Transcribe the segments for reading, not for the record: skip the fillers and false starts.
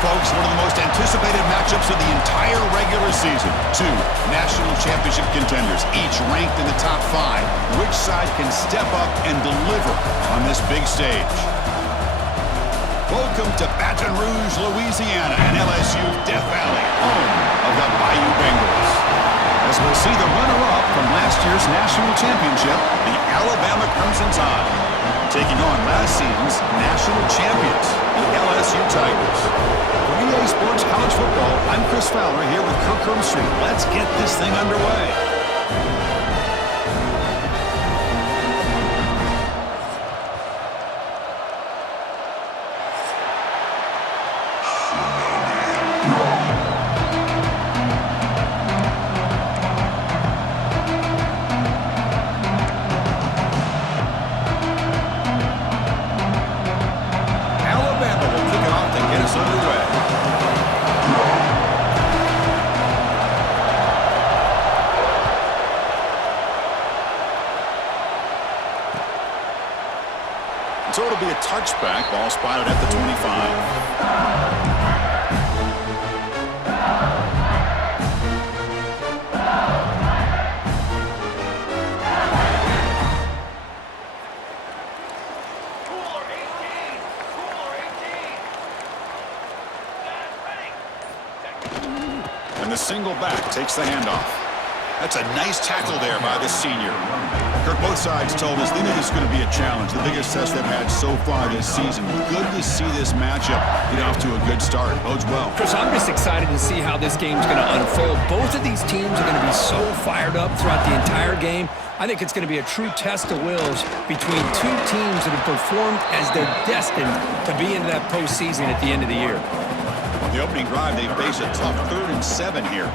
Folks, one of the most anticipated matchups of the entire regular season. Two national championship contenders, each ranked in the top 5. Which side can step up and deliver on this big stage? Welcome to Baton Rouge, Louisiana, and LSU Death Valley, home of the Bayou Bengals. As we'll see the runner-up from last year's national championship, the Alabama Crimson Tide, taking on last season's national champions, the LSU Tigers. For EA Sports College Football, I'm Chris Fowler here with Kirk Herbstreit. Let's get this thing underway. So it'll be a touchback, ball spotted at the 25. And the single back takes the handoff. That's a nice tackle there by the senior. Kirk, both sides told us they knew this was going to be a challenge, the biggest test they've had so far this season. Good to see this matchup get off to a good start. Bodes well. Chris, I'm just excited to see how this game's going to unfold. Both of these teams are going to be so fired up throughout the entire game. I think it's going to be a true test of wills between two teams that have performed as they're destined to be into that postseason at the end of the year. On the opening drive, they face a tough 3rd and 7 here.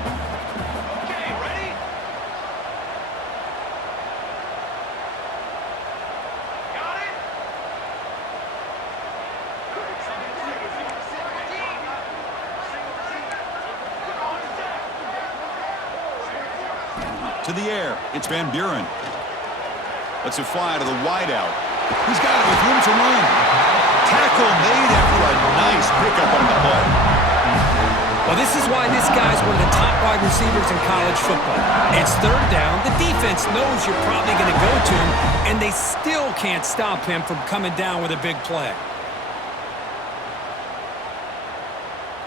To the air, it's Van Buren. Lets it fly to the wideout. He's got it with room to run. Tackle made after a nice pickup on the play. Well, this is why this guy's one of the top wide receivers in college football. It's 3rd down. The defense knows you're probably going to go to him, and they still can't stop him from coming down with a big play.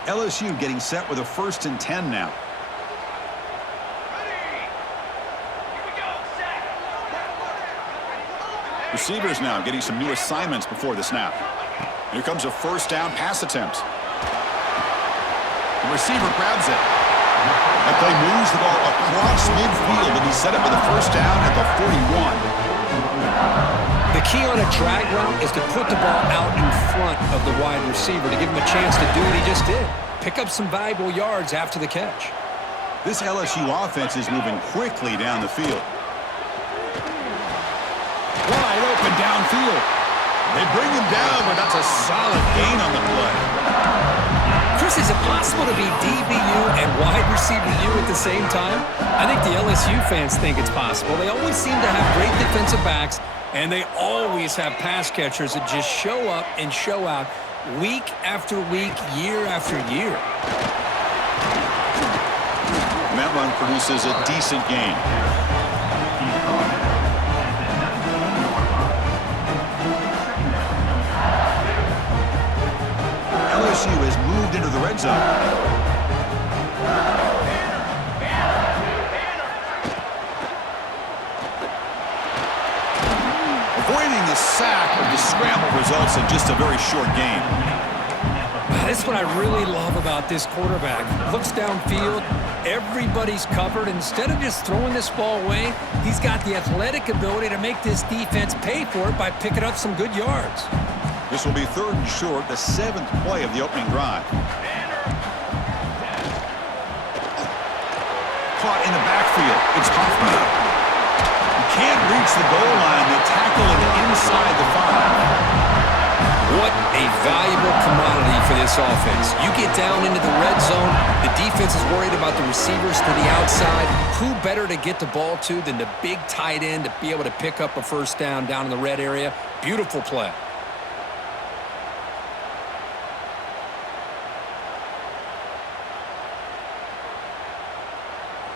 LSU getting set with a 1st and 10 now. Receivers now getting some new assignments before the snap. Here comes a 1st down pass attempt. The receiver grabs it. That play moves the ball across midfield, and he's set up with a 1st down at the 41. The key on a drag route is to put the ball out in front of the wide receiver to give him a chance to do what he just did. Pick up some valuable yards after the catch. This LSU offense is moving quickly down the field. Wide open downfield. They bring him down, but that's a solid gain on the play. Chris, is it possible to be DBU and wide receiver U at the same time? I think the LSU fans think it's possible. They always seem to have great defensive backs, and they always have pass catchers that just show up and show out week after week, year after year. And that run produces a decent gain. LSU has moved into the red zone. Avoiding the sack of the scramble results in just a very short game. That's what I really love about this quarterback. Looks downfield, everybody's covered. Instead of just throwing this ball away, he's got the athletic ability to make this defense pay for it by picking up some good yards. This will be 3rd and short, the 7th play of the opening drive. Caught in the backfield. It's Hoffman. He can't reach the goal line. They tackle him inside the 5. What a valuable commodity for this offense. You get down into the red zone, the defense is worried about the receivers to the outside. Who better to get the ball to than the big tight end to be able to pick up a 1st down in the red area? Beautiful play.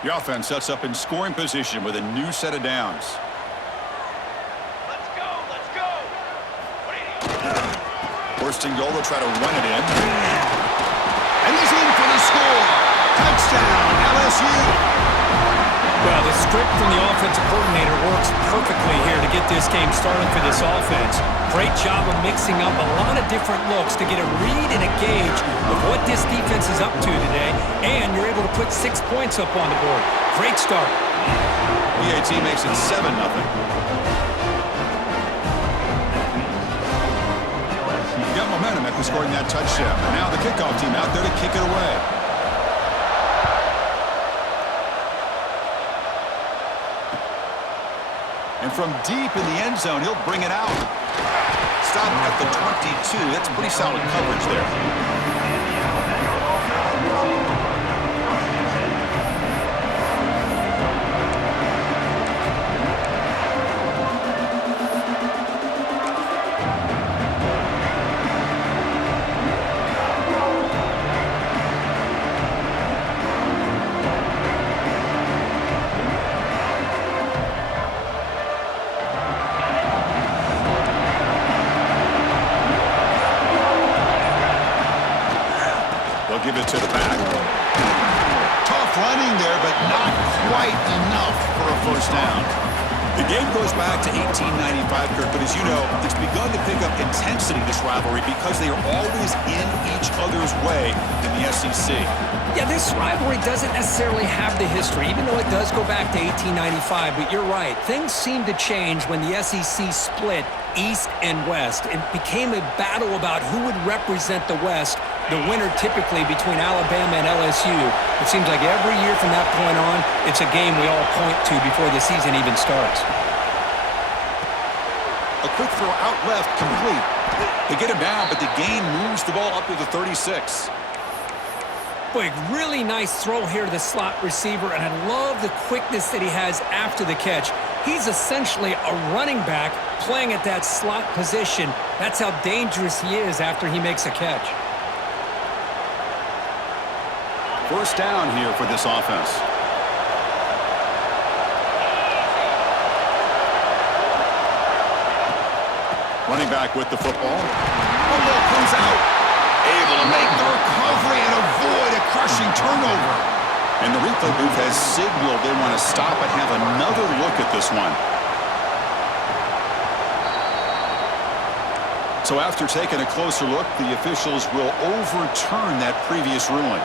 The offense sets up in scoring position with a new set of downs. Let's go, let's go. First and goal, they'll try to run it in. And he's in for the score. Touchdown, LSU. Well, the script from the offensive coordinator works perfectly here to get this game started for this offense. Great job of mixing up a lot of different looks to get a read and a gauge of what this defense is up to today, and you're able to put 6 points up on the board. Great start. PAT makes it 7-0. Got momentum after scoring that touchdown. Now the kickoff team out there to kick it away. And from deep in the end zone, he'll bring it out. Stop at the 22. That's pretty solid coverage there. quite enough for a first down. The game goes back to 1895, Kirk, but as you know, it's begun to pick up intensity, this rivalry, because they are always in each other's way in the SEC. Yeah, this rivalry doesn't necessarily have the history, even though it does go back to 1895, but you're right. Things seemed to change when the SEC split East and West. It became a battle about who would represent the West, the winner typically between Alabama and LSU. It seems like every year from that point on, it's a game we all point to before the season even starts. A quick throw out left, complete. They get him down, but the gain moves the ball up to the 36. Boy, really nice throw here to the slot receiver, and I love the quickness that he has after the catch. He's essentially a running back playing at that slot position. That's how dangerous he is after he makes a catch. First down here for this offense. Running back with the football. Football comes out. Able to make the recovery and avoid a crushing turnover. And the replay booth has signaled they want to stop and have another look at this one. So after taking a closer look, the officials will overturn that previous ruling.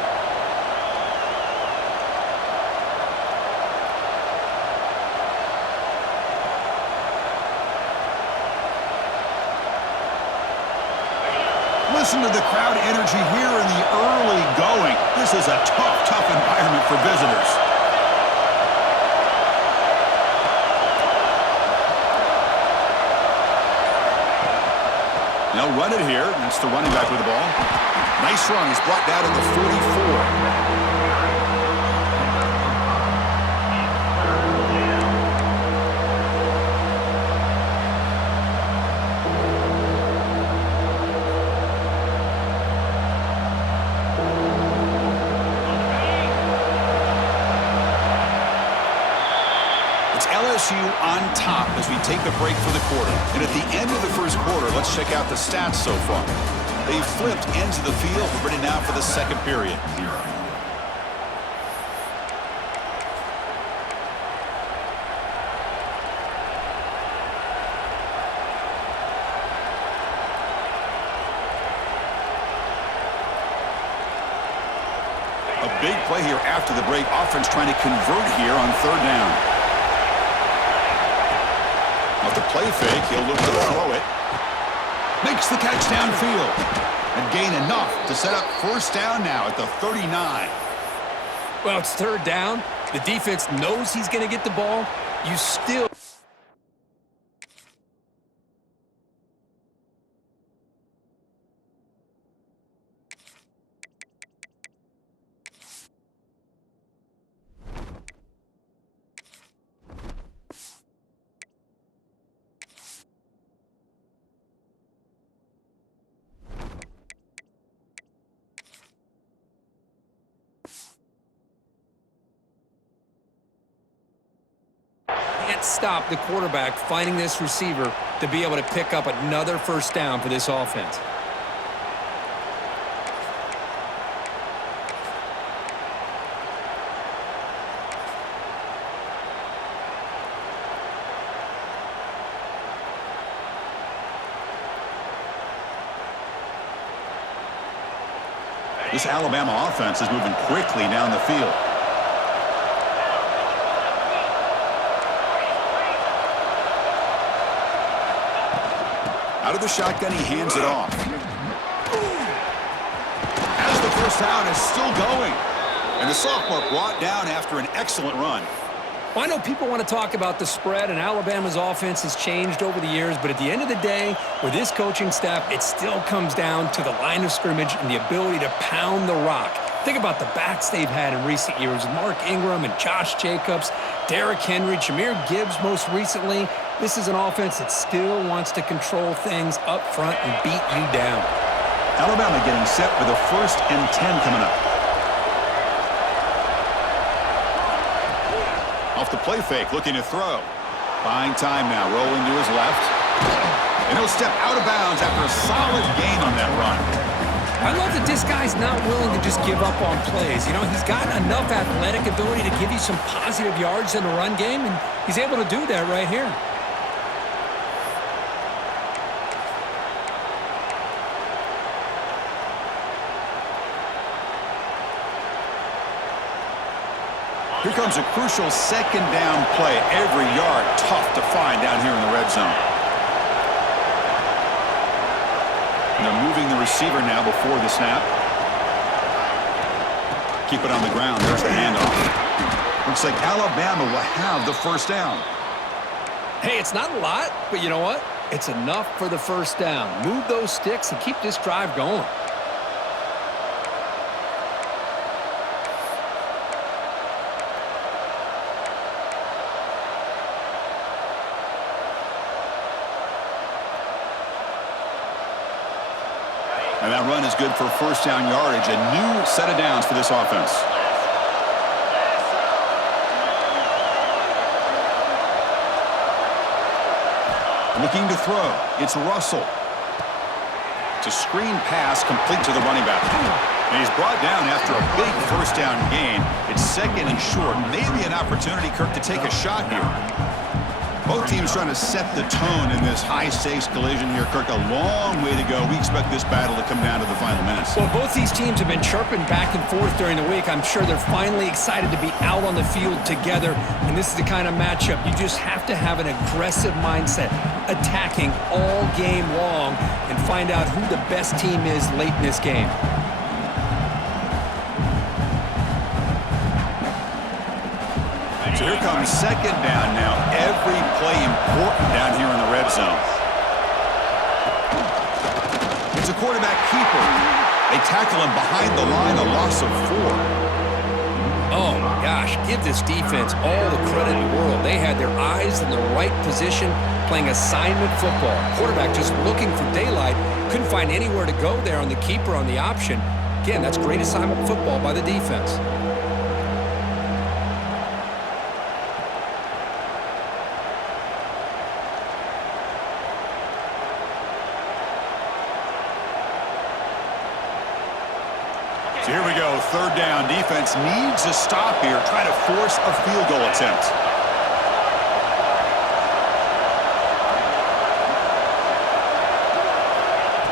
Listen to the crowd energy here in the early going. This is a tough environment for visitors. They'll run it here. That's the running back with the ball. Nice run. He's brought down at the 44. LSU on top as we take a break for the quarter. And at the end of the first quarter, let's check out the stats so far. They've flipped ends of the field. We're ready now for the second period. A big play here after the break. Offense trying to convert here on third down. Off the play fake, he'll look to throw it. Makes the catch downfield. And gain enough to set up first down now at the 39. Well, it's third down. The defense knows he's going to get the ball. You still... can't stop the quarterback finding this receiver to be able to pick up another first down for this offense. This Alabama offense is moving quickly down the field. Out of the shotgun, he hands it off. As the first down is still going. And the sophomore brought down after an excellent run. Well, I know people want to talk about the spread, and Alabama's offense has changed over the years, but at the end of the day, with this coaching staff, it still comes down to the line of scrimmage and the ability to pound the rock. Think about the backs they've had in recent years. Mark Ingram and Josh Jacobs, Derrick Henry, Jahmyr Gibbs most recently. This is an offense that still wants to control things up front and beat you down. Alabama getting set with a 1st and 10 coming up. Off the play fake, looking to throw. Buying time now, rolling to his left. And he'll step out of bounds after a solid gain on that run. I love that this guy's not willing to just give up on plays. You know, he's got enough athletic ability to give you some positive yards in the run game, and he's able to do that right here. Here comes a crucial second down play. Every yard tough to find down here in the red zone. And they're moving the receiver now before the snap. Keep it on the ground. There's the handoff. Looks like Alabama will have the first down. Hey, it's not a lot, but you know what? It's enough for the first down. Move those sticks and keep this drive going. And that run is good for first down yardage. A new set of downs for this offense. Looking to throw. It's Russell. It's a screen pass complete to the running back. And he's brought down after a big first down gain. It's second and short. Maybe an opportunity, Kirk, to take a shot here. Both teams trying to set the tone in this high-stakes collision here, Kirk. A long way to go. We expect this battle to come down to the final minutes. Well, both these teams have been chirping back and forth during the week. I'm sure they're finally excited to be out on the field together. And this is the kind of matchup you just have to have an aggressive mindset, attacking all game long, and find out who the best team is late in this game. So here comes second down now. Every play important down here in the red zone. It's a quarterback keeper. They tackle him behind the line, a loss of 4. Oh, my gosh. Give this defense all the credit in the world. They had their eyes in the right position, playing assignment football. Quarterback just looking for daylight. Couldn't find anywhere to go there on the keeper on the option. Again, that's great assignment football by the defense. So here we go, third down. Defense needs a stop here, try to force a field goal attempt.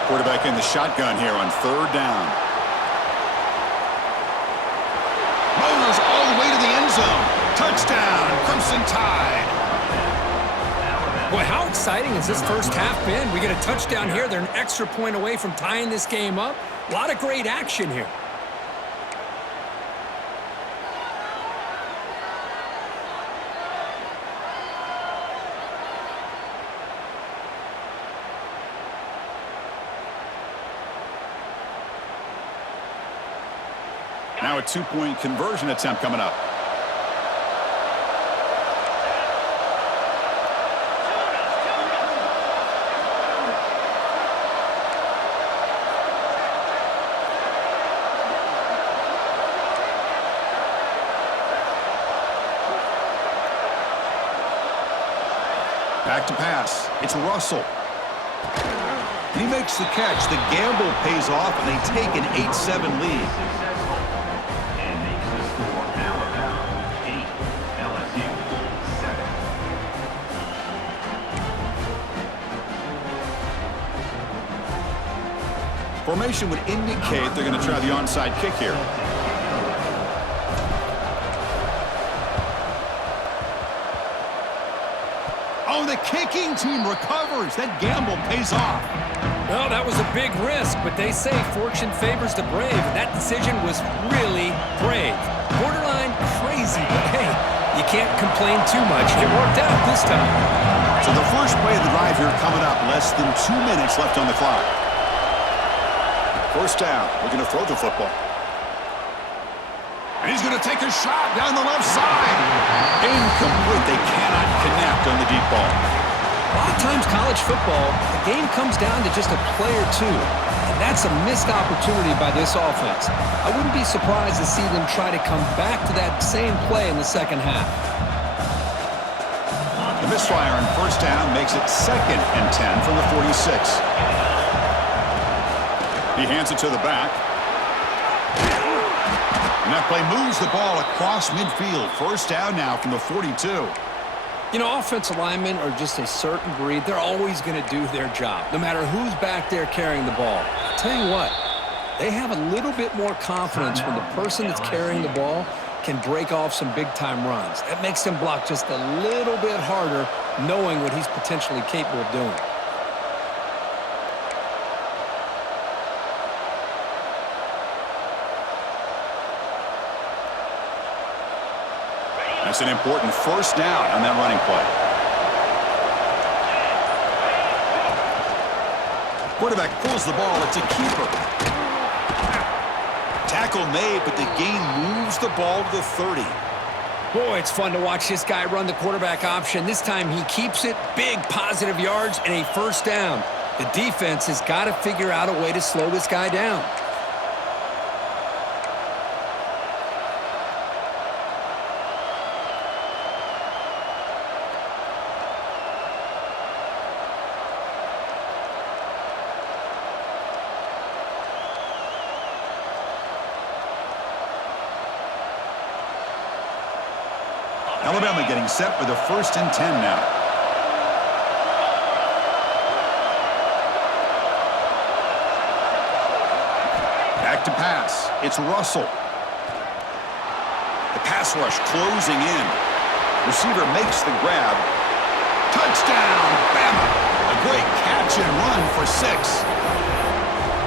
Quarterback in the shotgun here on third down. Moses all the way to the end zone. Touchdown, Crimson Tide. Boy, how exciting has this first half been? We get a touchdown here. They're an extra point away from tying this game up. A lot of great action here. Now a two-point conversion attempt coming up. Back to pass. It's Russell. And he makes the catch. The gamble pays off, and they take an 8-7 lead. Formation would indicate they're going to try the onside kick here. Oh, the kicking team recovers. That gamble pays off. Well, that was a big risk, but they say fortune favors the brave, and that decision was really brave. Borderline crazy, but hey, you can't complain too much. It worked out this time. So the first play of the drive here coming up. Less than 2 minutes left on the clock. First down, looking to throw the football. And he's going to take a shot down the left side. Incomplete. They cannot connect on the deep ball. A lot of times college football, the game comes down to just a play or two. And that's a missed opportunity by this offense. I wouldn't be surprised to see them try to come back to that same play in the second half. The misfire on first down makes it 2nd and 10 from the 46. He hands it to the back. And that play moves the ball across midfield. First down now from the 42. You know, offensive linemen are just a certain breed. They're always going to do their job, no matter who's back there carrying the ball. I'll tell you what, they have a little bit more confidence when the person that's carrying the ball can break off some big-time runs. That makes them block just a little bit harder, knowing what he's potentially capable of doing. That's an important first down on that running play. Quarterback pulls the ball. It's a keeper. Tackle made, but the gain moves the ball to the 30. Boy, it's fun to watch this guy run the quarterback option. This time he keeps it, big positive yards, and a first down. The defense has got to figure out a way to slow this guy down. Alabama getting set for the 1st and 10 now. Back to pass. It's Russell. The pass rush closing in. Receiver makes the grab. Touchdown, Bama. A great catch and run for 6.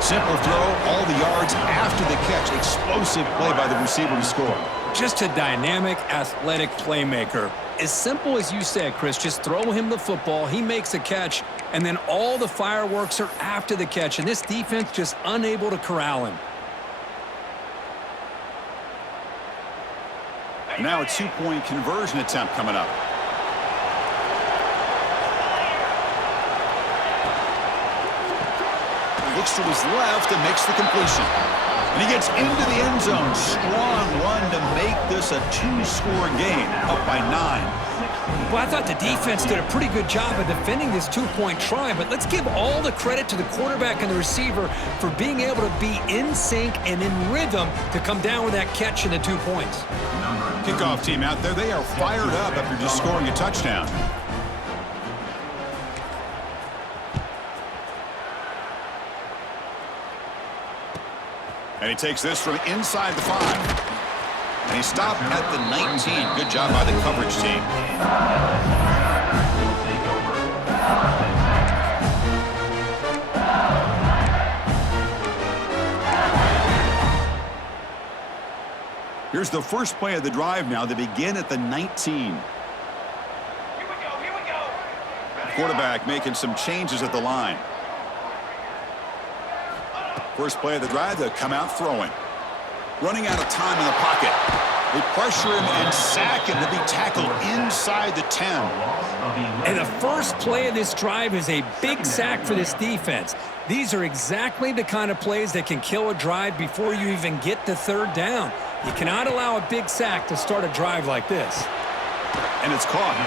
Simple throw, all the yards after the catch. Explosive play by the receiver to score. Just a dynamic, athletic playmaker. As simple as you said, Chris, just throw him the football, he makes a catch, and then all the fireworks are after the catch, and this defense just unable to corral him. Now a 2-point conversion attempt coming up. Looks to his left and makes the completion. And he gets into the end zone. Strong run to make this a 2-score game, up by 9. Well, I thought the defense did a pretty good job of defending this 2-point try, but let's give all the credit to the quarterback and the receiver for being able to be in sync and in rhythm to come down with that catch and the 2 points. Kickoff team out there, they are fired up after just scoring a touchdown. And he takes this from inside the 5. And he stopped at the 19. Good job by the coverage team. Here's the first play of the drive now. They begin at the 19. Here we go. Quarterback making some changes at the line. First play of the drive, they'll come out throwing. Running out of time in the pocket. They pressure him and sack him to be tackled inside the 10. And the first play of this drive is a big sack for this defense. These are exactly the kind of plays that can kill a drive before you even get to 3rd down. You cannot allow a big sack to start a drive like this. And it's caught.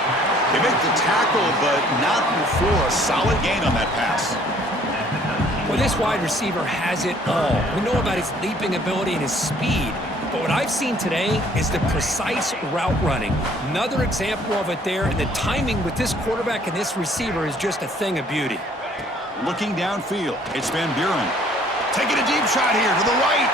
They make the tackle, but not before a solid gain on that pass. Well, this wide receiver has it all. We know about his leaping ability and his speed, but what I've seen today is the precise route running. Another example of it there, and the timing with this quarterback and this receiver is just a thing of beauty. Looking downfield, it's Van Buren. Taking a deep shot here to the right.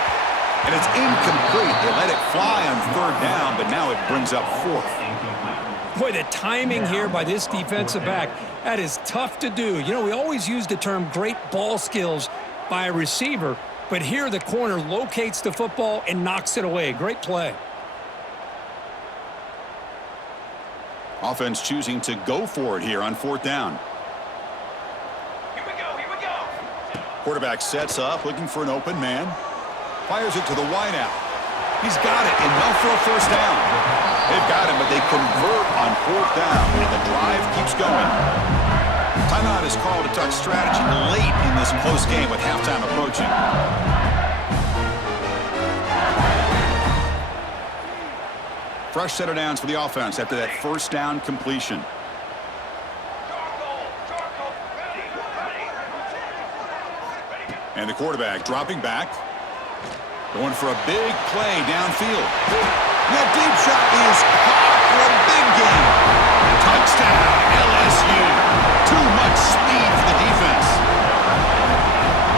And it's incomplete. They let it fly on 3rd down, but now it brings up 4th. Boy, the timing here by this defensive back, that is tough to do. You know, we always use the term great ball skills by a receiver, but here the corner locates the football and knocks it away. Great play. Offense choosing to go for it here on 4th down. Here we go. Quarterback sets up, looking for an open man. Fires it to the wideout. He's got it, enough for a first down. They've got him, but they convert on 4th down, and the drive keeps going. Timeout is called to talk strategy late in this close game with halftime approaching. Fresh set of downs for the offense after that first down completion. And the quarterback dropping back. Going for a big play downfield. That deep shot is caught for a big gain. Touchdown, LSU. Too much speed for the defense.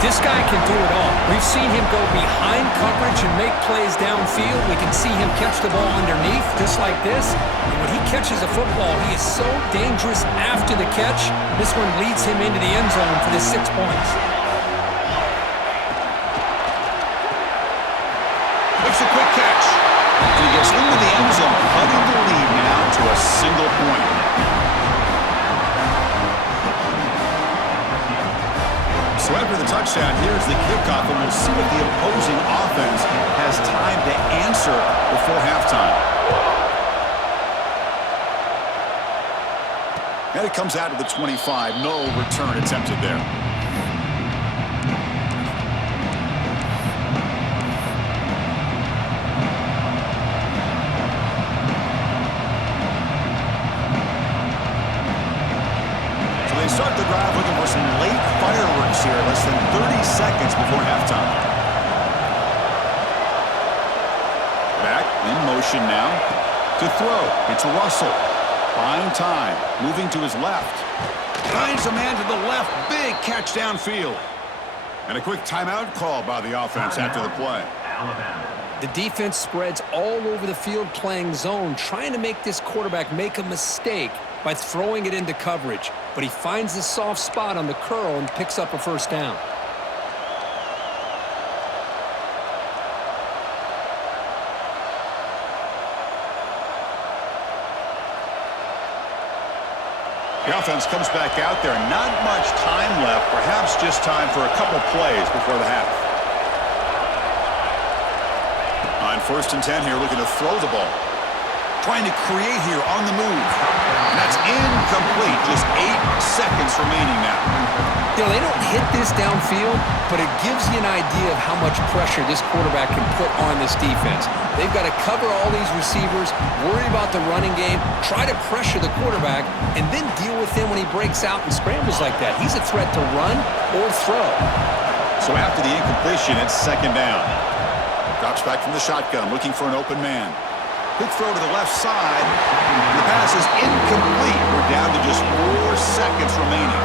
This guy can do it all. We've seen him go behind coverage and make plays downfield. We can see him catch the ball underneath, just like this. And when he catches a football, he is so dangerous after the catch. This one leads him into the end zone for the 6 points. Makes a quick catch. And he gets into the end zone, cutting the lead now to a single point. So after the touchdown, here's the kickoff, and we'll see if the opposing offense has time to answer before halftime. And it comes out to the 25. No return attempted there. Start the drive looking for some late fireworks here, less than 30 seconds before halftime. Back in motion now to throw. It's Russell. Buying time, moving to his left. Finds a man to the left. Big catch downfield. And a quick timeout call by the offense after the play. The defense spreads all over the field playing zone, trying to make this quarterback make a mistake by throwing it into coverage. But he finds the soft spot on the curl and picks up a first down. The offense comes back out there. Not much time left. Perhaps just time for a couple plays before the half. On 1st and 10 here, looking to throw the ball. Trying to create here on the move. And that's incomplete. Just 8 seconds remaining now. You know, they don't hit this downfield, but it gives you an idea of how much pressure this quarterback can put on this defense. They've got to cover all these receivers, worry about the running game, try to pressure the quarterback, and then deal with him when he breaks out and scrambles like that. He's a threat to run or throw. So after the incompletion, it's 2nd down. Drops back from the shotgun, looking for an open man. Quick throw to the left side. The pass is incomplete. We're down to just 4 seconds remaining.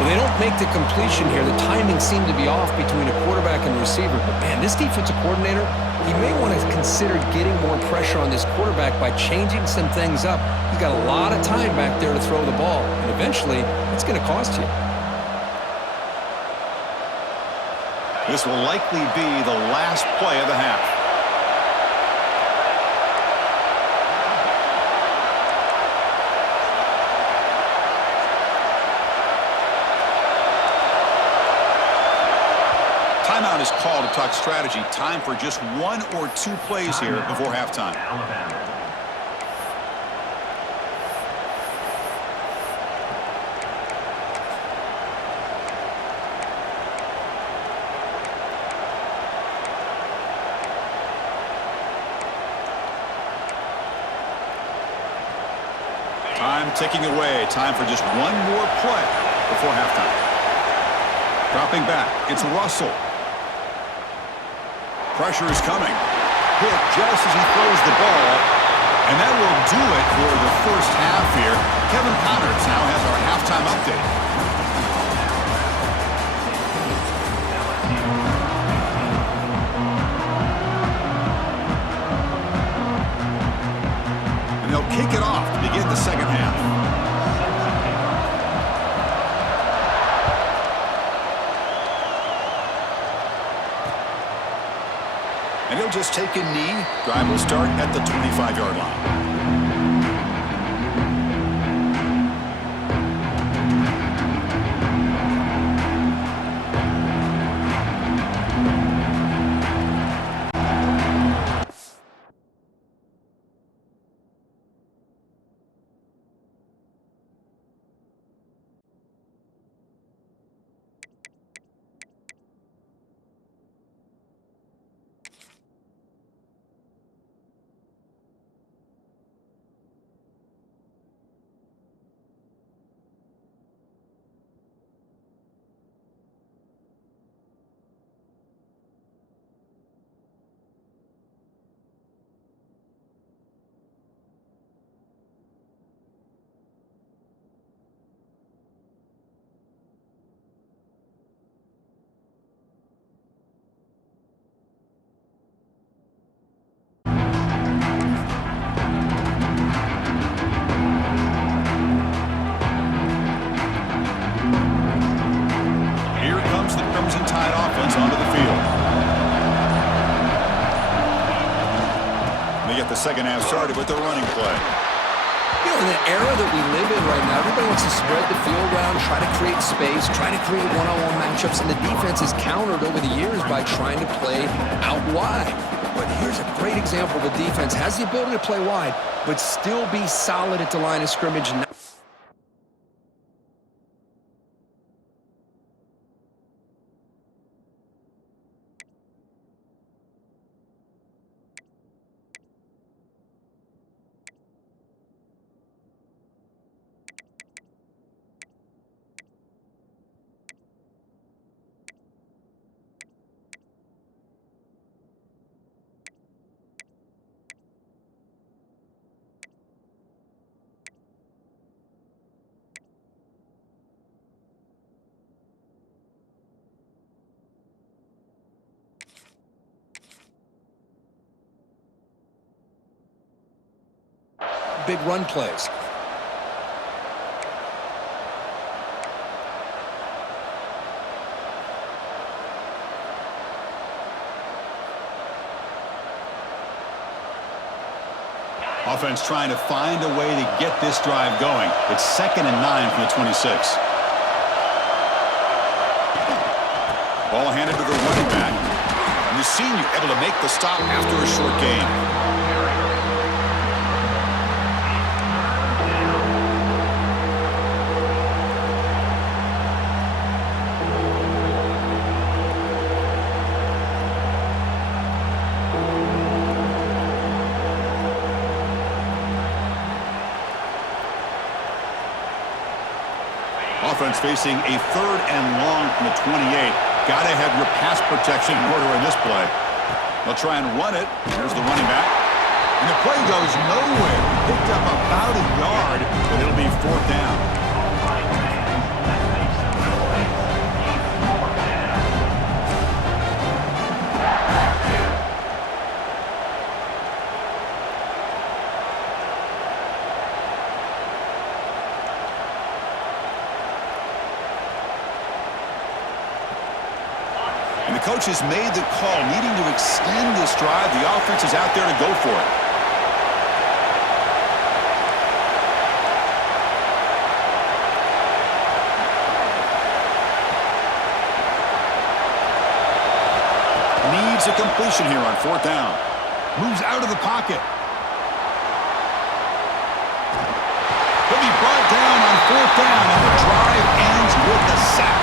Well, they don't make the completion here. The timing seemed to be off between a quarterback and receiver. But, man, this defensive coordinator, he may want to consider getting more pressure on this quarterback by changing some things up. He's got a lot of time back there to throw the ball. And eventually, it's going to cost you. This will likely be the last play of the half. Timeout is called to talk strategy. Time for just 1 or 2 plays here before halftime. Time ticking away. Time for just 1 more play before halftime. Dropping back. It's Russell. Pressure is coming. Hit just as he throws the ball. And that will do it for the first half here. Kevin Connors now has our halftime update. And they'll kick it off to begin the second half. And he'll just take a knee. Drive will start at the 25-yard line. Crimson Tide offense onto the field. They get the second half started with the running play. You know, in the era that we live in right now, everybody wants to spread the field around, try to create space, try to create one-on-one matchups, and the defense is countered over the years by trying to play out wide. But here's a great example of a defense has the ability to play wide, but still be solid at the line of scrimmage. Big run plays. Offense trying to find a way to get this drive going. It's 2nd and 9 from the 26. Ball handed to the running back. And the senior able to make the stop after a short gain. Offense facing a 3rd and long from the 28. Got to have your pass protection in order in this play. They'll try and run it. Here's the running back. And the play goes nowhere. Picked up about a yard, but it'll be 4th down. The coach has made the call, needing to extend this drive. The offense is out there to go for it. Needs a completion here on 4th down. Moves out of the pocket. He'll be brought down on 4th down, and the drive ends with a sack.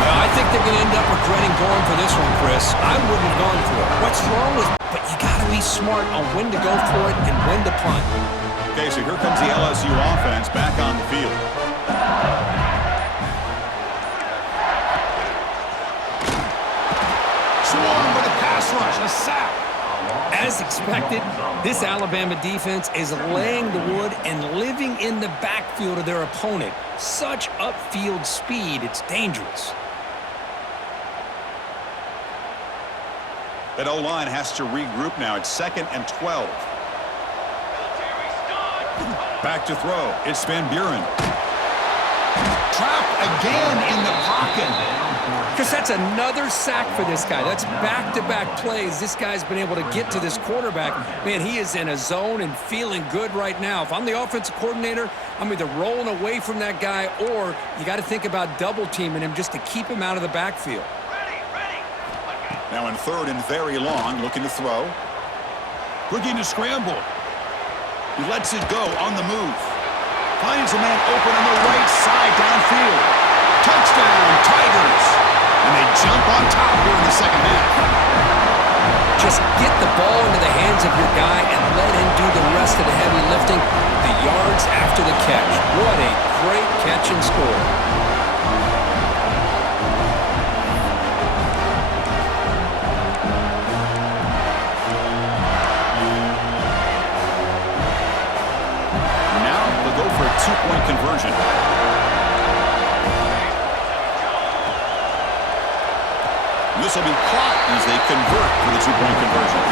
I think they're going to end up regretting going for this one, Chris. I wouldn't have gone for it. What's wrong with it? But you got to be smart on when to go for it and when to punt. Okay, so here comes the LSU offense back on the field. Swarm with a pass rush, a sack. As expected, this Alabama defense is laying the wood and living in the backfield of their opponent. Such upfield speed, it's dangerous. That O-line has to regroup now. It's 2nd and 12. Back to throw. It's Van Buren. Trapped again in the pocket. Because that's another sack for this guy. That's back-to-back plays. This guy's been able to get to this quarterback. Man, he is in a zone and feeling good right now. If I'm the offensive coordinator, I'm either rolling away from that guy or you got to think about double-teaming him just to keep him out of the backfield. Now in 3rd and very long, looking to throw. Looking to scramble. He lets it go on the move. Finds a man open on the right side downfield. Touchdown, Tigers! And they jump on top here in the second half. Just get the ball into the hands of your guy and let him do the rest of the heavy lifting. The yards after the catch. What a great catch and score. Two-point conversion. This will be caught as they convert for the two-point conversion.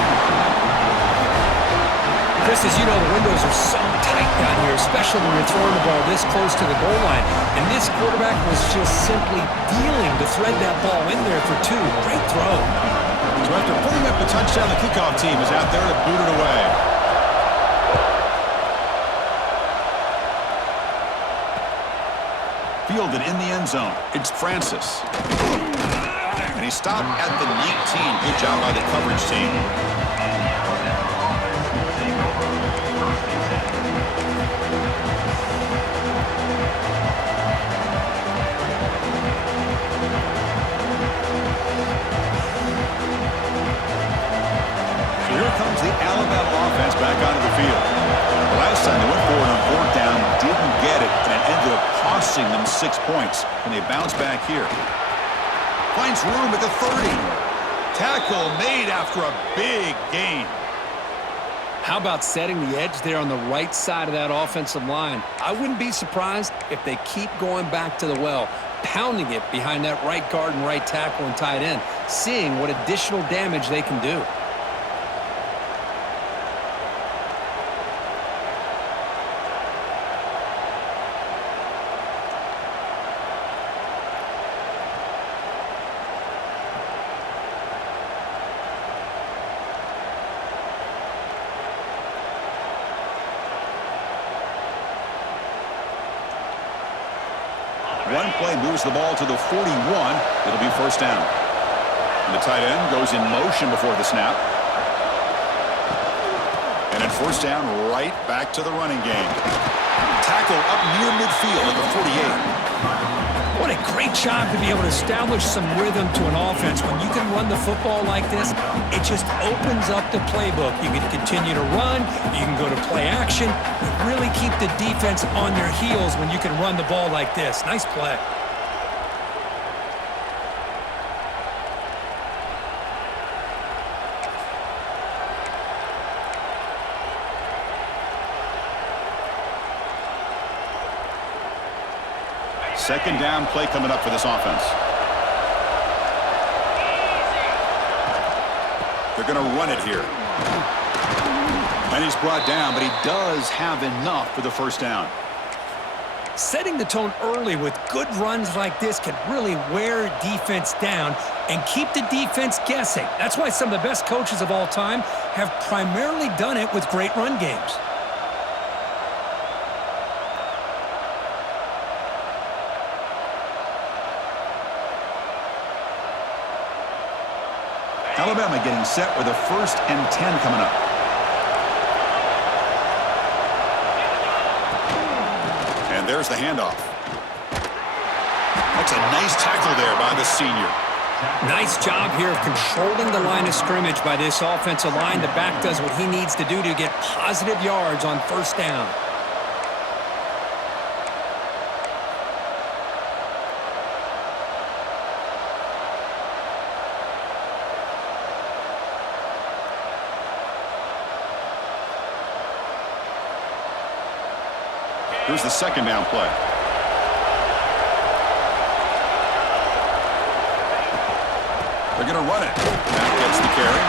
Chris, as you know, the windows are so tight down here, especially when you're throwing the ball this close to the goal line. And this quarterback was just simply dealing to thread that ball in there for two. Great throw. So after putting up the touchdown, the kickoff team is out there to boot it away. Fielded in the end zone. It's Francis. And he stopped at the 19. Good job by the coverage team. So here comes the Alabama offense back onto the field. The last time they went forward on fourth down, didn't get it, and it ended up costing them 6 points. And they bounce back here. Finds room at the 30. Tackle made after a big gain. How about setting the edge there on the right side of that offensive line? I wouldn't be surprised if they keep going back to the well, pounding it behind that right guard and right tackle and tight end, seeing what additional damage they can do. One play moves the ball to the 41. It'll be first down. And the tight end goes in motion before the snap. And then first down, right back to the running game. Tackle up near midfield at the 48. What a great job to be able to establish some rhythm to an offense. When you can run the football like this, it just opens up the playbook. You can continue to run. You can go to play action. You really keep the defense on their heels when you can run the ball like this. Nice play. Second down play coming up for this offense. They're going to run it here. And he's brought down, but he does have enough for the first down. Setting the tone early with good runs like this can really wear defense down and keep the defense guessing. That's why some of the best coaches of all time have primarily done it with great run games. Alabama getting set with a 1st and 10 coming up. And there's the handoff. That's a nice tackle there by the senior. Nice job here of controlling the line of scrimmage by this offensive line. The back does what he needs to do to get positive yards on first down. Here's the second down play. They're going to run it. That gets the carry.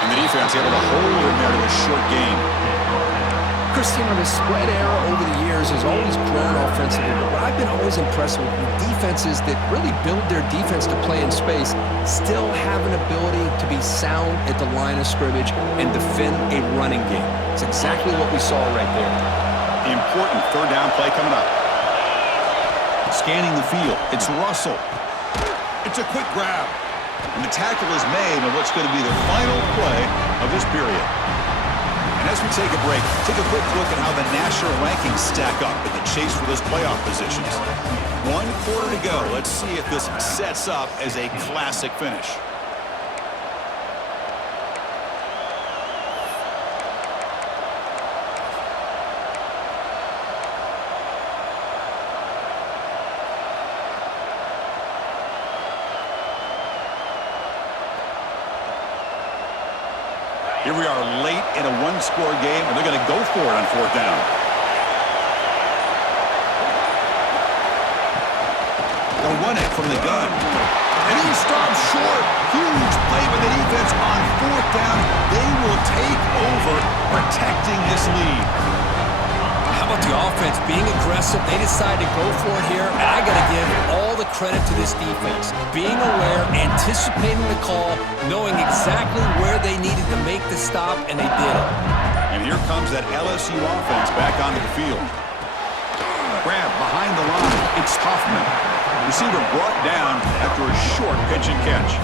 And the defense able to hold him there to a short gain. Christian, the spread era over the years has always grown offensively, but what I've been always impressed with defenses that really build their defense to play in space still have an ability to be sound at the line of scrimmage and defend a running game. It's exactly what we saw right there. Important third down play coming up. Scanning the field. It's Russell. It's a quick grab. And the tackle is made on what's going to be the final play of this period. And as we take a break, take a quick look at how the national rankings stack up in the chase for those playoff positions. 1 quarter to go. Let's see if this sets up as a classic finish. Here we are late in a one-score game, and they're going to go for it on fourth down. They'll run it from the gun. And he stops short. Huge play by the defense. offense on fourth down, they will take over protecting this lead. How about the offense being aggressive? They decided to go for it here, and I got to give all the credit to this defense. Being aware, anticipating the call, knowing exactly where they needed to make the stop, and they did it. And here comes that LSU offense back onto the field. Grab behind the line. It's Huffman. Receiver brought down after a short pitch and catch.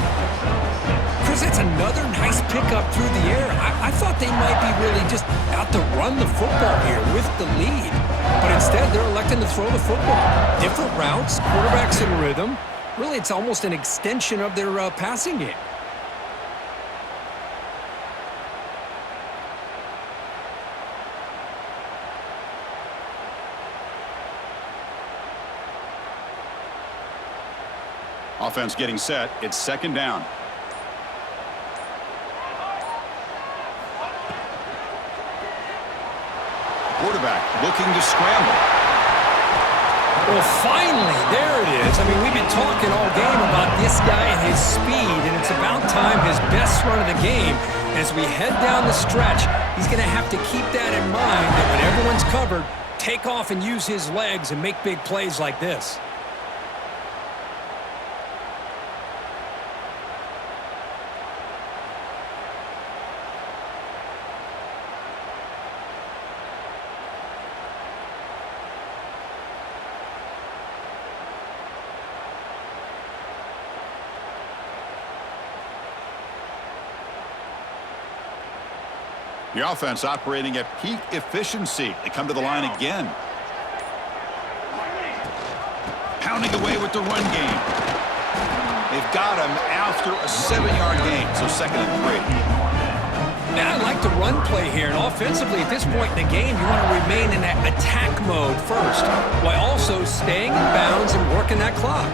Chris, it's another nice pickup through the air. I thought they might be really just out to run the football here with the lead. But instead, they're electing to throw the football. Different routes, quarterbacks in rhythm. Really, it's almost an extension of their passing game. Offense getting set. It's second down. Quarterback looking to scramble. Well, finally, there it is. I mean, we've been talking all game about this guy and his speed, and it's about time his best run of the game. As we head down the stretch, he's going to have to keep that in mind, that when everyone's covered, take off and use his legs and make big plays like this. The offense operating at peak efficiency. They come to the line again. Pounding away with the run game. They've got him after a 7-yard gain, so 2nd and 3. Now, I like the run play here, and offensively at this point in the game, you want to remain in that attack mode first, while also staying in bounds and working that clock.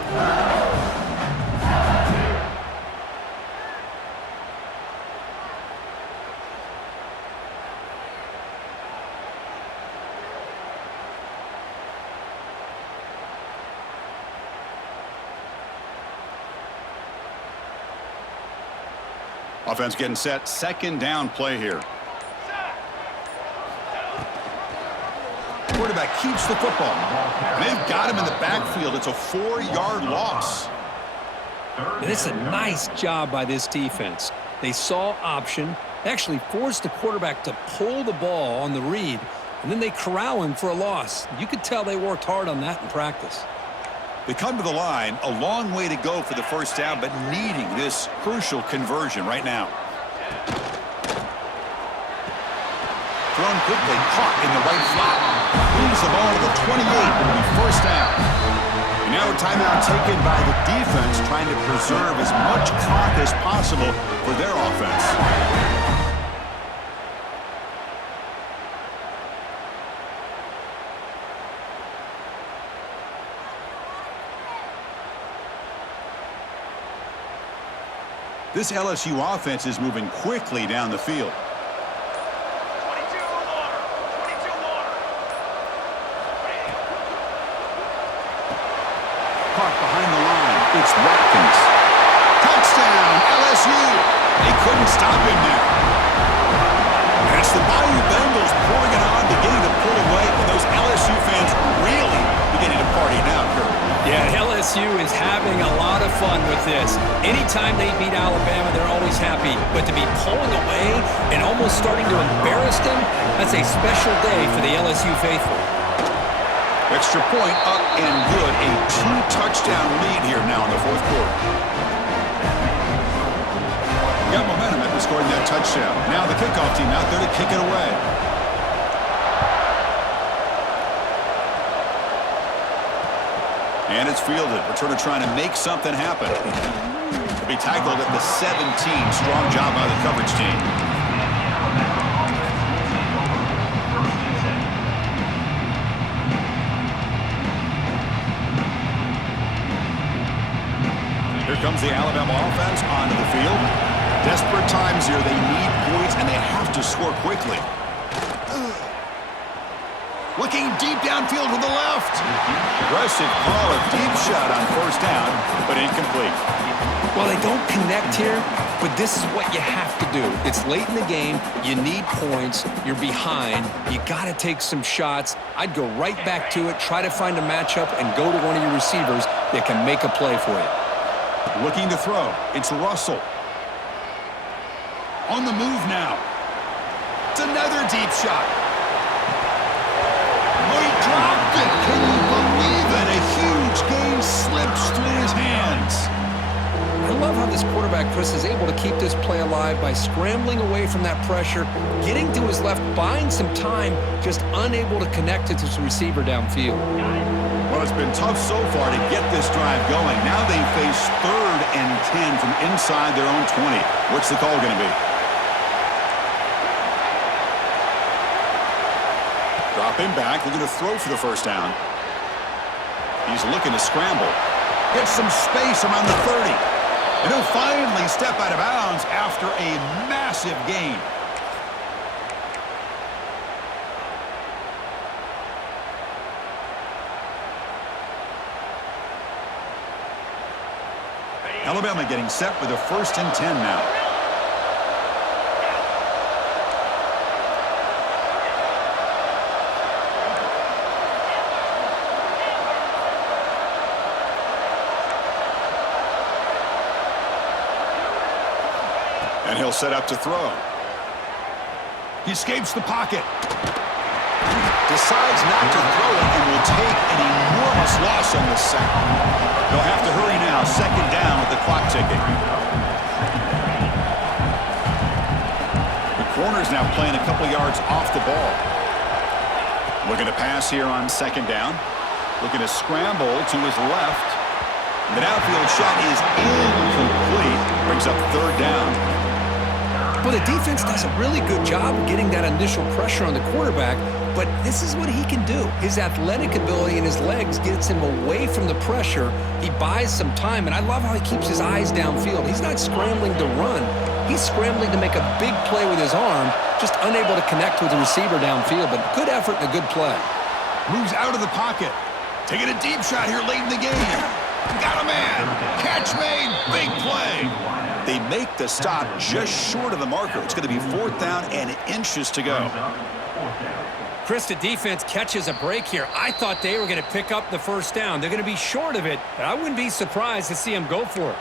Offense getting set. Second down play here. Quarterback keeps the football. They've got him in the backfield. It's a 4-yard loss. And it's a nice job by this defense. They saw option, actually forced the quarterback to pull the ball on the read, and then they corral him for a loss. You could tell they worked hard on that in practice. They come to the line, a long way to go for the first down, but needing this crucial conversion right now. Thrown quickly, caught in the right flat. Moves the ball to the 28, will be first down. And now a timeout taken by the defense, trying to preserve as much clock as possible for their offense. This LSU offense is moving quickly down the field. 22 Lauder. 22 Lauder. Caught behind the line. It's Watkins. Touchdown, LSU. They couldn't stop him there. And it's the Bayou Bengals pouring it on, beginning to pull away, and those LSU fans really beginning to party now, Kurt. Yeah, LSU is having a lot of fun with this. Anytime they beat Alabama, they're always happy. But to be pulling away and almost starting to embarrass them, that's a special day for the LSU faithful. Extra point up and good. A 2-touchdown lead here now in the fourth quarter. Got momentum after scoring that touchdown. Now the kickoff team out there to kick it away. And it's fielded. Returner trying to make something happen. He'll be tackled at the 17. Strong job by the coverage team. Here comes the Alabama offense onto the field. Desperate times here. They need points, and they have to score quickly. Looking deep downfield to the left. Aggressive call, a deep shot on first down, but incomplete. Well, they don't connect here, but this is what you have to do. It's late in the game. You need points. You're behind. You got to take some shots. I'd go right back to it, try to find a matchup, and go to one of your receivers that can make a play for you. Looking to throw. It's Russell. On the move now. It's another deep shot. Oh, he dropped it. Can you believe it? A huge gain slips through his hands. I love how this quarterback, Chris, is able to keep this play alive by scrambling away from that pressure, getting to his left, buying some time, just unable to connect it to his receiver downfield. Well, it's been tough so far to get this drive going. Now they face 3rd and 10 from inside their own 20. What's the call going to be? Dropping back, looking to throw for the first down. He's looking to scramble. Get some space around the 30. And he'll finally step out of bounds after a massive gain. Alabama getting set with a 1st and 10 now. And he'll set up to throw. He escapes the pocket. Decides not to throw it and will take an enormous loss on this sack. They'll have to hurry now. 2nd down with the clock ticking. The corner's now playing a couple yards off the ball. Looking to pass here on 2nd down. Looking to scramble to his left. The downfield shot is incomplete. Brings up 3rd down. Well, the defense does a really good job of getting that initial pressure on the quarterback, but this is what he can do. His athletic ability and his legs gets him away from the pressure. He buys some time, and I love how he keeps his eyes downfield. He's not scrambling to run. He's scrambling to make a big play with his arm, just unable to connect with the receiver downfield, but good effort and a good play. Moves out of the pocket. Taking a deep shot here late in the game. Got a man. Catch made. Big play. They make the stop just short of the marker. It's going to be 4th down and inches to go. Chris, the defense catches a break here. I thought they were going to pick up the 1st down. They're going to be short of it, but I wouldn't be surprised to see them go for it.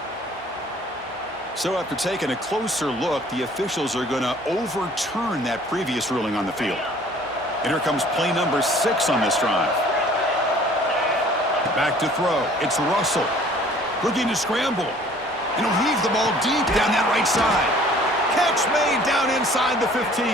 So after taking a closer look, the officials are going to overturn that previous ruling on the field. And here comes play number 6 on this drive. Back to throw. It's Russell. Looking to scramble. And he'll heave the ball deep down that right side. Catch made down inside the 15.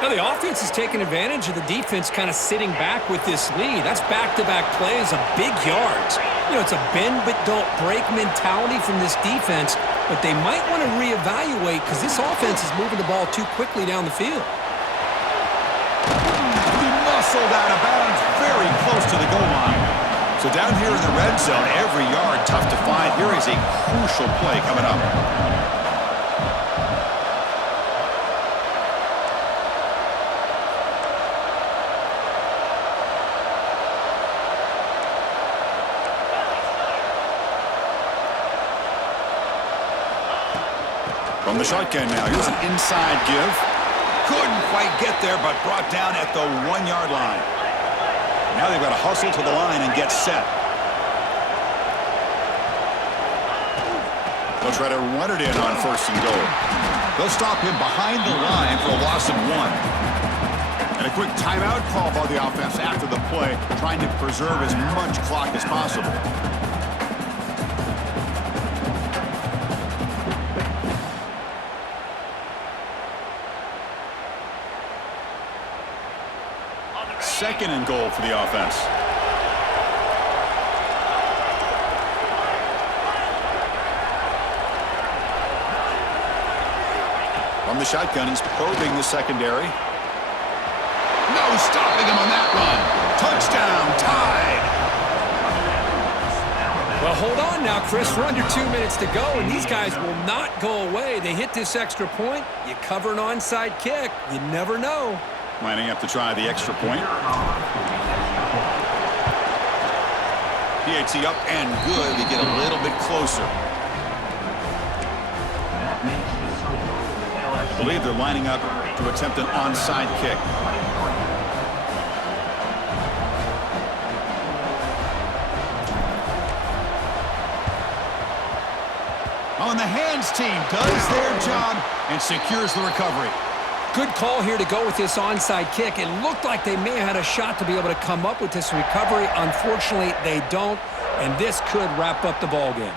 Now the offense is taking advantage of the defense kind of sitting back with this lead. That's back-to-back plays of big yards. You know, it's a bend but don't break mentality from this defense, but they might want to reevaluate because this offense is moving the ball too quickly down the field. He muscled out of bounds very close to the goal line. So down here in the red zone, every yard tough to find. Here is a crucial play coming up. From the shotgun now, here's an inside give. Couldn't quite get there, but brought down at the 1-yard line. Now they've got to hustle to the line and get set. They'll try to run it in on 1st and goal. They'll stop him behind the line for a loss of 1. And a quick timeout call by the offense after the play, trying to preserve as much clock as possible. Second and goal for the offense. From the shotgun, he's probing the secondary. No stopping him on that run. Touchdown, tied. Well, hold on now, Chris. We're under 2 minutes to go, and these guys will not go away. They hit this extra point. You cover an onside kick. You never know. Lining up to try the extra point. PAT up and good. They get a little bit closer. I believe they're lining up to attempt an onside kick. Oh, and the hands team does their job and secures the recovery. Good call here to go with this onside kick. It looked like they may have had a shot to be able to come up with this recovery. Unfortunately, they don't, and this could wrap up the ball game.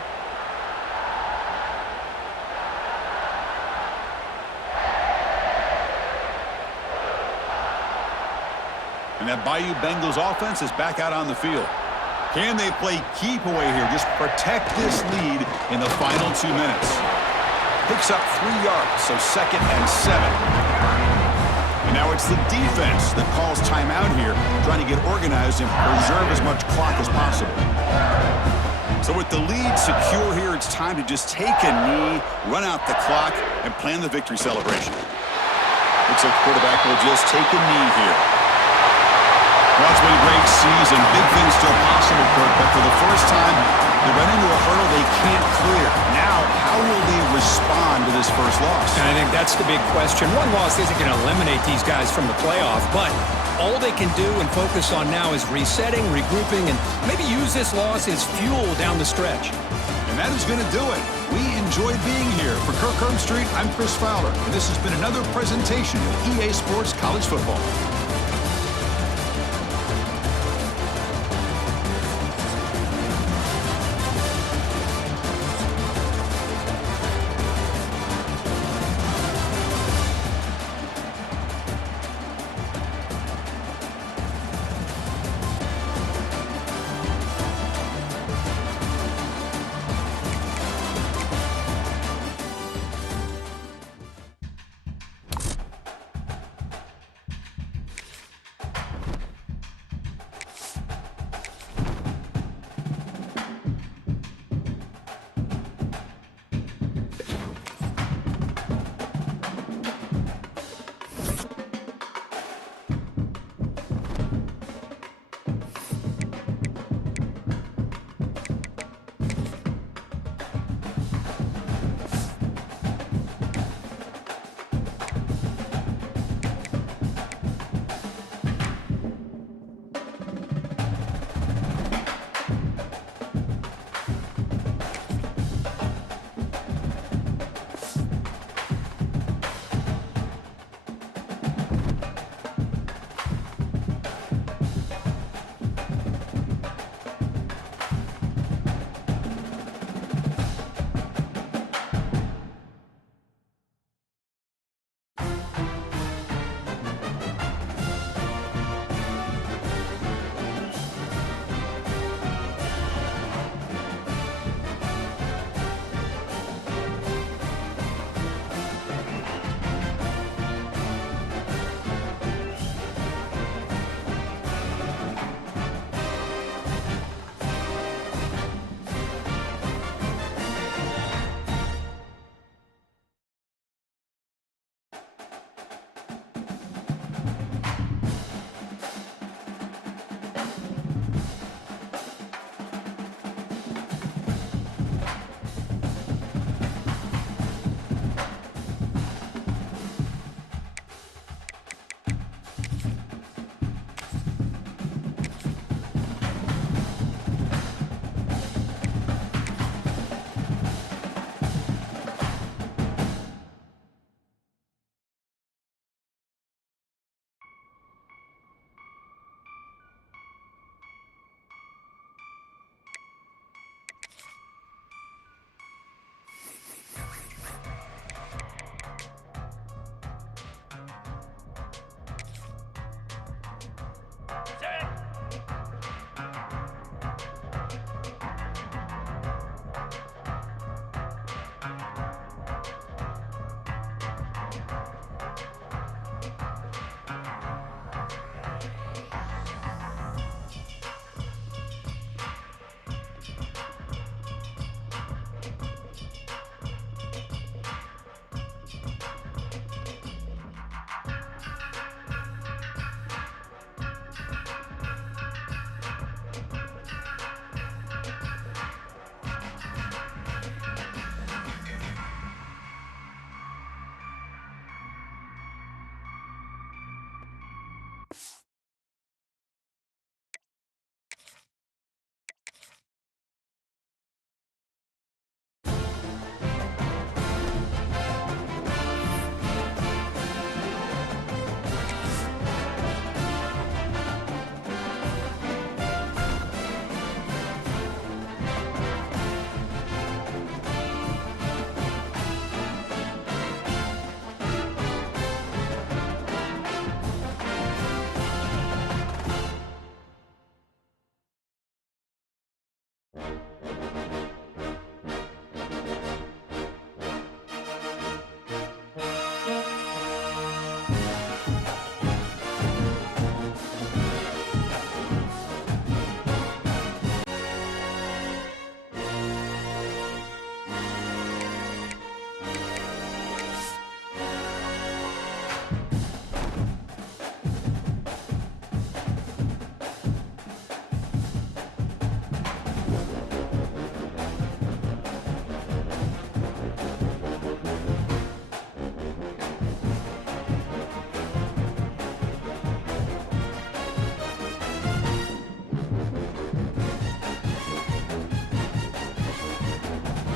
And that Bayou Bengals offense is back out on the field. Can they play keep away here? Just protect this lead in the final 2 minutes. Picks up 3 yards, so 2nd and 7. And now it's the defense that calls timeout here, trying to get organized and preserve as much clock as possible. So with the lead secure here, it's time to just take a knee, run out the clock, and plan the victory celebration. Looks like the quarterback will just take a knee here. Well, it's been a great season. Big things still possible, Kurt, but for the first time, they run into a hurdle they can't clear. Now, how will they respond to this first loss? And I think that's the big question. One loss isn't going to eliminate these guys from the playoff, but all they can do and focus on now is resetting, regrouping, and maybe use this loss as fuel down the stretch. And that is going to do it. We enjoyed being here. For Kirk Herbstreit, I'm Chris Fowler, and this has been another presentation of EA Sports College Football.